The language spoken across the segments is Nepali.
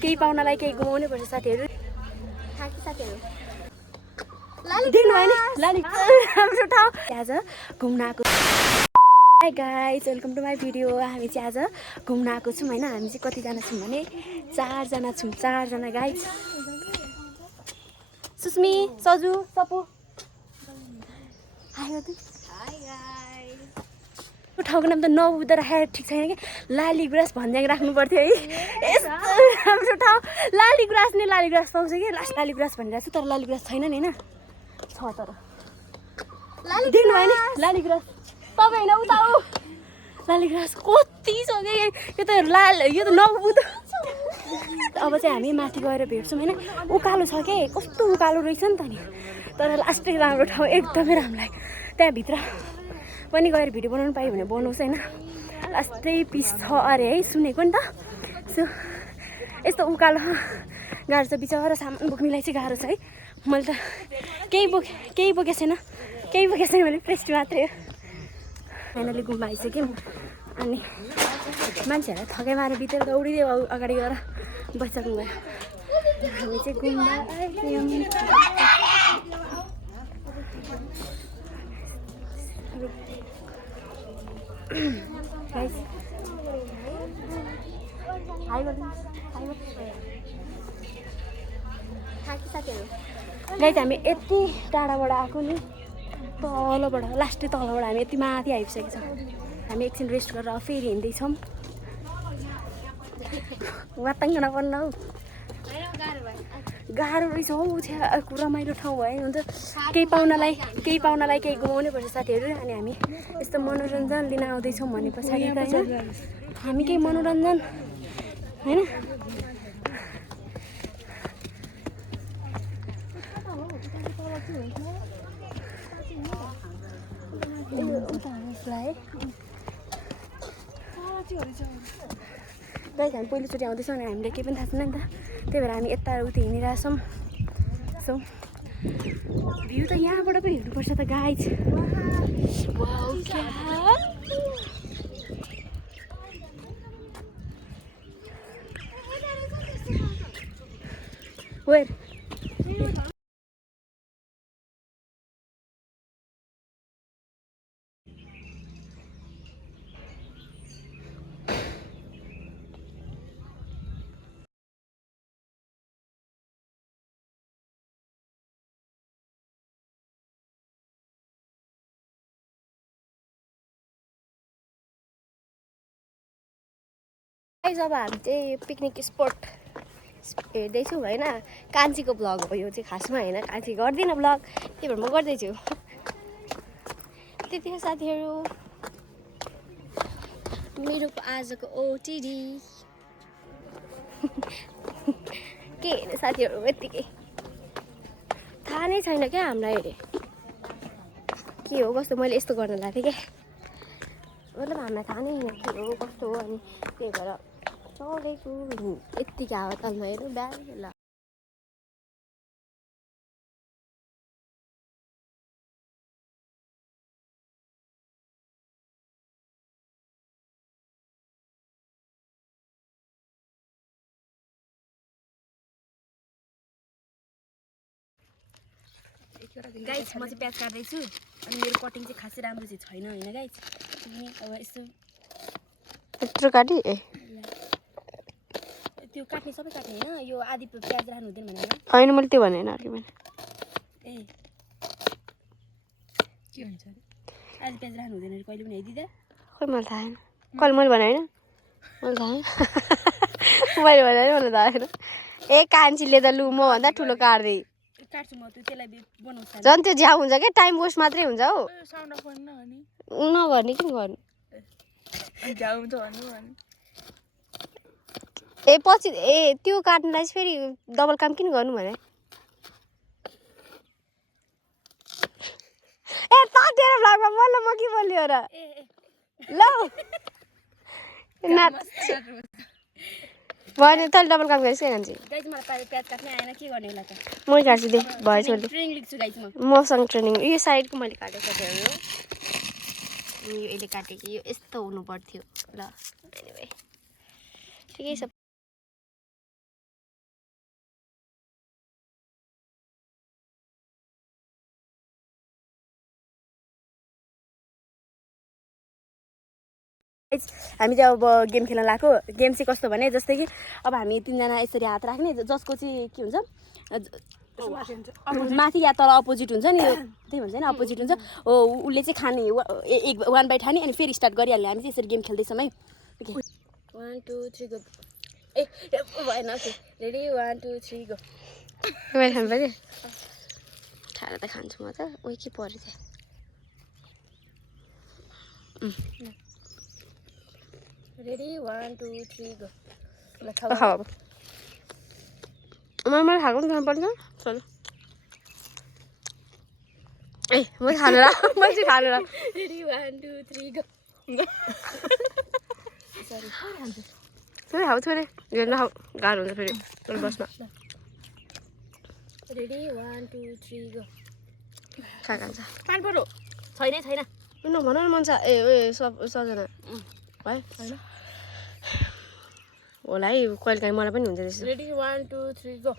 केही पाउनलाई केही गुमाउनै पर्छ साथीहरू। राम्रो ठाउँ आज घुम्न आएको। Hi guys, welcome to my video. हामी चाहिँ आज घुम्न आएको छौँ होइन। हामी चाहिँ कतिजना छौँ भने 4 जना छौँ। 4 जना गाइज। सुस्मी, सजु, सपु। ठाउँको नाम त नबुझ्दा राखेर ठिक छैन कि। लाली गुराँस भन्ज्याङ राख्नु पर्थ्यो है। यस्तो राम्रो ठाउँ। लाली गुराँस नि लाली गुराँस पाउँछ कि। लास्ट लाली गुराँस भनिरहेको छु तर लाली गुराँस छैन नि होइन। छ तर देख्नु भयो नि लाली गुराँस। तपाईँ होइन उता हो। लाली गुराँस कति छ कि यो त यो त नबुझ। अब चाहिँ हामी माथि गएर भेट्छौँ होइन। उकालो छ के, कस्तो उकालो रहेछ नि त नि। तर लास्टै राम्रो ठाउँ एकदमै राम्रो लाग्यो। त्यहाँभित्र पनि गएर भिडियो बनाउनु पायो भने बनाउँछ होइन। लास्टै पिस छ अरे है, सुनेको नि त। सो यस्तो उकालो गाह्रो छ, बिचरा सामान बोक्नेलाई चाहिँ गाह्रो छ है। मैले त केही बोकेको छैन भने प्रेस्टी मात्रै हो। फाइनली गुम्बा आइसक्यौँ अनि मान्छेहरूलाई थकाइ मारेर बितेर दौडिदियो अगाडि गएर बसिसक्नु भयो। हामी चाहिँ गुम्बा आइसक्यौँ। गाइस हामी यति टाढाबाट आएको नि, तलबाट लास्टै तलबाट हामी यति माथि आइसकेको छौँ। हामी एकछिन रेस्ट गरेर फेरि हिँड्दैछौँ। वाताङ नपर्न हौ, गाह्रो रहेछ हौ। रमाइलो ठाउँ भयो हुन्छ। केही पाउनलाई केही गुमाउनै पर्छ साथीहरू। अनि हामी यस्तो मनोरञ्जन लिन आउँदैछौँ भने पछाडि त होइन हामी केही मनोरञ्जन होइन। गाइस हामी पहिलोचोटि आउँदैछौँ अनि हामीलाई केही पनि थाहा छैन नि त। त्यही भएर हामी यता उता हिँडिरहेछौँ। सो भ्यू त यहाँबाट पो हेर्नुपर्छ त गाइज। वेयर अब हामी चाहिँ पिकनिक स्पट हेर्दैछौँ होइन। कान्छीको भ्लग हो यो चाहिँ खासमा होइन। कान्छी गर्दिनँ भ्लग, त्यही भएर म गर्दैछु। त्यति हो साथीहरू मेरो आजको ओटिडी। के हेर्ने साथीहरू यत्तिकै थाहा नै छैन क्या हामीलाई के हो कस्तो। मैले यस्तो गर्न लाग्थेँ क्या, मतलब हामीलाई थाहा नै छैन के हो कस्तो हो। अनि त्यही भएर चढेको यत्तिकै हावातालमा हेर्नु बिहान ल। गाइस म चाहिँ प्याज काट्दैछु अनि मेरो कटिङ चाहिँ खासै राम्रो चाहिँ छैन होइन गाइस। अनि अब यस्तो यत्रो काटी त्यो काट्ने सबै काट्ने होइन। यो आधी प्याज राख्नु हुँदैन भनेर होइन। मैले त्यो भनेन अर्को भने ए के भन्छ आधी प्याज राख्नु हुँदैन अरे कहिले पनि है दिदा। खोइ मलाई थाहा छैन। कहिले मैले भने होइन, मैले थाहा मैले भने मलाई थाहा छैन। ए कान्छीले त लु म भन्दा ठुलो काट्दै काट्छु म। त्यो त्यसलाई बनाउँछ झन् त्यो झ्याउ हुन्छ क्या, टाइम वेस्ट मात्रै हुन्छ हौ। नभर्ने किन गर्नु ए पछि ए त्यो काट्नलाई चाहिँ फेरि डबल काम किन गर्नु भने। ए त तेरो भ्लगमा बोल्न म के बोल्यो र ल भने तैँले डबल काम गरिस् क्या कान्छी। गाइस मलाई प्याज काट्नै आएन, के गर्ने होला त। मै काट्छु दे भएछ भने ट्रेनिङ लिन्छु गाइस मसँग ट्रेनिङ। यो साइडको मैले काटेको साथीहरू हो। यो यसले काटेको यो यस्तो हुनु पर्थ्यो ल। एनिवे ठिकै छ। हामी चाहिँ अब गेम खेल्न लाग्यो गेम चाहिँ कस्तो भने जस्तै कि अब हामी तिनजना यसरी हात राख्ने जसको चाहिँ के हुन्छ माथि या तल अपोजिट हुन्छ नि त्यही भन्छ नि अपोजिट हुन्छ हो उसले चाहिँ खाने एक 1 बाइट खाने अनि फेरि स्टार्ट गरिहाल्ने हामी चाहिँ यसरी गेम खेल्दैछौँ है 1 2 3 गो ए भएन रेडी 1 2 3 गो मैले खानु पर्यो खाएर त खान्छु म त ओइ के पऱ्यो त्यहाँ रेडी 1 2 3 गो ल खाऊ अब मैले खाएको पनि खानु पर्छ चल ए म खानेर मैले खानेर रेडी 1 2 3 गो सरी थोरै खाऊ थोरै हेर्न खाऊ गाह्रो हुन्छ फेरि बसमा रेडी 1 2 3 गो खा खान्छ पान परो छैन किन भन न मन छ ए सजना है होइन होला है कहिले काहीँ मलाई पनि हुन्छ त्यस्तो रेडी 1 2 3 गो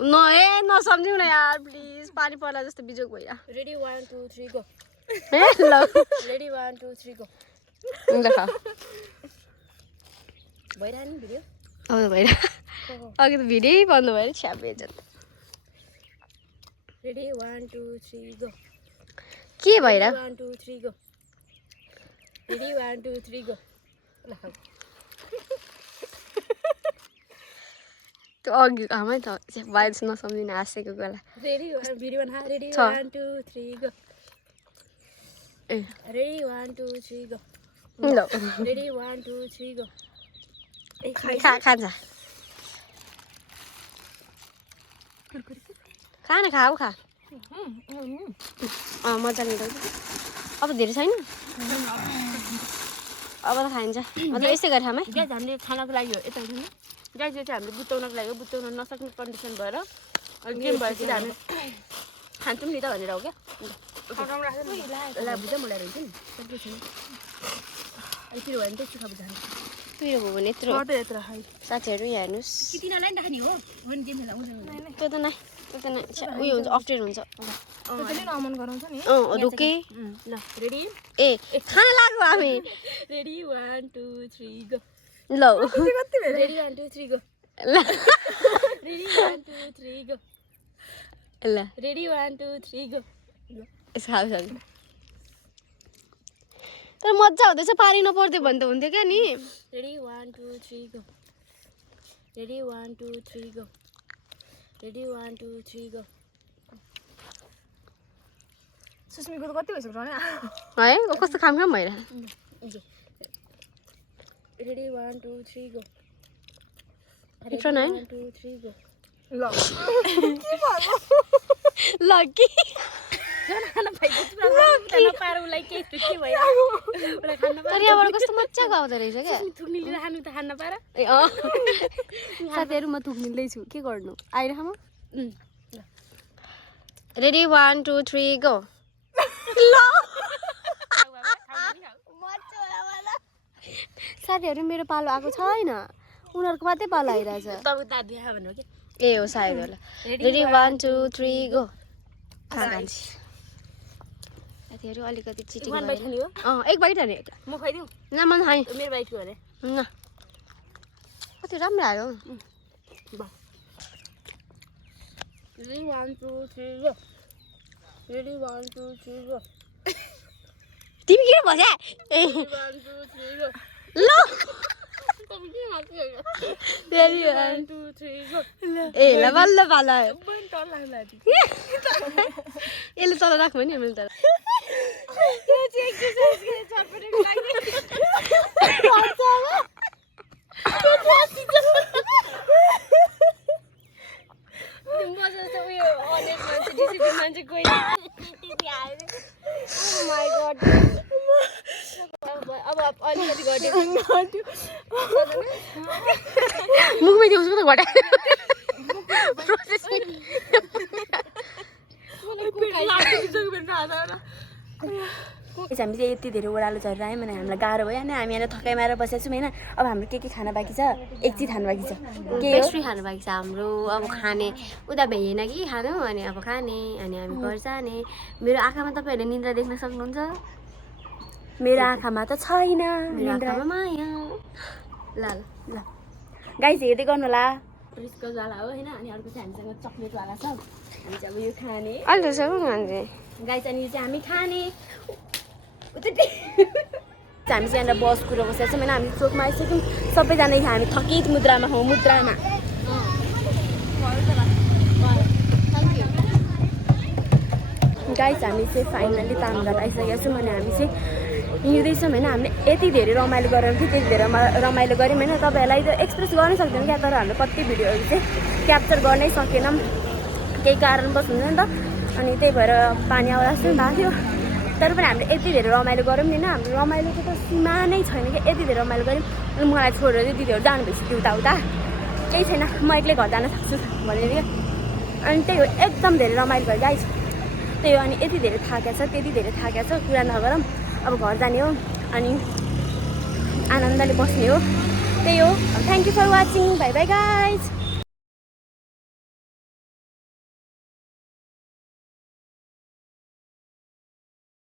न ए नसम्झिउ न यार प्लिज पानी पर्ला जस्तो बिजोग भइरा रेडी 1 2 3 गो ए ल रेडी 1 2 3 गो ल खा भइरा नि भिडियो अब भइरा अघि त भिडियो बन्द भयो छ्यापे जत रेडी 1 2 3 गो के भइरा 1 2 3 गो रेडी 1 2 3 गो ल खाऊ त्यो अघि आमै त बाहिर नसम्झिन हाँसेको बेला रेडी भिडियो बना रेडी 1 2 3 गो ए रेडी 1 2 3 गो ल रेडी 1 2 3 गो ए खा खान्छ खा न खाऊ खा मजाले अब धेरै छैन अब त खाइन्छ मतलब यस्तै गरी खाम है गाइस हामीले खानाको लागि हो यता हुनु गाइस यो चाहिँ हामीले बुझाउनको लागि बुझाउन नसक्ने कन्डिसन भएर गेम भएपछि हामी खान्छौँ नि त भनेर हो क्या ल बुझ मलाई रहन्छ नि अनि फेरि भयो भने त्यस्तो खाबु जान्छ पिरो भयो भने यत्रो साथीहरू यहाँ हेर्नुहोस् कितिनालाई राख्ने हो भने गेम खेल्दा हुँदैन त्यो त नै उयो हुन्छ अप्ठ्यारो हुन्छ अमन गराउँछ नि ढुक्कै ल रेडी ए खान लाग्यो हामी रेडी 1 2 3 गो ल रेडी 1 2 3 गो ल रेडी 1 2 3 गो ल रेडी 1 2 3 गो खाऊ तर मजा हुँदैछ पानी नपर्दै भने त हुन्थ्यो क्या नि ready 1 2 3 go ready 1 2 3 go ready 1 2 3 go सुस्मीको त कति भइसक्यो नि है कस्तो खाम भइरा रेडी 1 2 3 गो इट्रो नै 1 2 3 गो ल लकी खाना पाइन्छ पुरा पार उलाई के भइरा उलाई खान पार तर यहाँबाट कस्तो मजाको आउँदो रहेछ क्या थुक्निले खानु त खान पार ए साथीहरू म थुक्निँदैछु के गर्नु आइराख म रेडी 1 2 3 गो ल साथीहरू मेरो पालो आएको छैन उनीहरूको मात्रै पालो आइरहेछ तपाईँ दादी आयो भन्नु के ए हो सायद होला रेडी 1 2 3 गो खान्छ साथीहरू अलिकति चिटिङ वान बाइट खाने हो एक बाइट हाने म खुवाइदिउँ न मन खाइ मेरो बाइटको भने न कति राम्रो आयो रेडी 1 2 3 गो रेडी 1 2 3 गो तिमी किन भज्या ए 1 2 3 गो ल तपाईँ के माथि रेडी 1 2 3 गो ए ल बल्ल पाला बन टल लाग्ला यसले तल राख्नु नि मैले तर यो चाहिँ एक्सरसाइज गर्ने चटपटेको लागि मजा छ उयो अनेक मान्छे डिसिप्लिन मान्छे कोही माई गड अब अलिकति घट्यो मुखमै दिउँछ त घटाए हामी चाहिँ यति धेरै ओह्रालो झरेर आयौँ भने हामीलाई गाह्रो भयो अनि हामी यहाँ थकाइमाएर बसेको छौँ होइन अब हाम्रो के खाना बाँकी छ एक चिज खानु बाँकी छ के हो पेस्ट्री खानु बाँकी छ हाम्रो अब खाने उता भ्याइएन कि खानु अनि अब खाने अनि हामी घर जाने मेरो आँखामा तपाईँहरूले निन्द्रा देख्न सक्नुहुन्छ मेरो आँखामा त छैन मेरो आँखामा माया ल ल गाइस हेर्दै गर्नु होला रिस्कस वाला हो होइन अनि अर्को चाहिँ हामीसँग चक्लेट वाला छ हामी चाहिँ अब यो खाने अहिले छ मान्छे गाइस अनि यो चाहिँ हामी खाने हामी चाहिँ यहाँनिर बस कुरो बसेको छौँ होइन हामी चोकमा आइसक्यौँ सबैजना हामी थकित मुद्रामा हौ मुद्रामा गाइस हामी चाहिँ फाइनली तामघाट आइसकेका छौँ अनि हामी चाहिँ हिँड्दैछौँ होइन हामीले यति धेरै रमाइलो गरेर थियो त्यति धेरै रमाइलो गऱ्यौँ होइन तपाईँहरूलाई त एक्सप्रेस गर्नै सक्दैन क्या तर हामीले कति भिडियोहरू चाहिँ क्याप्चर गर्नै सकेनौँ केही कारणवश हुन्छ नि त अनि त्यही भएर पानी आउँदा जस्तो भएको थियो तर पनि हामीले यति धेरै रमाइलो गऱ्यौँ नि होइन हाम्रो रमाइलोको त सीमा नै छैन क्या यति धेरै रमाइलो गऱ्यौँ अनि मलाई छोडेर चाहिँ दिदीहरू जानु भइसक्यो उता केही छैन म एक्लै घर जान सक्छु भनेर क्या अनि त्यही हो एकदम धेरै रमाइलो भयो गाइस त्यही हो अनि यति धेरै थाकेको छ त्यति धेरै थाकेको छ कुरा नगरौँ अब घर जाने हो अनि आनन्दले बस्ने हो त्यही हो thank you for watching bye bye guys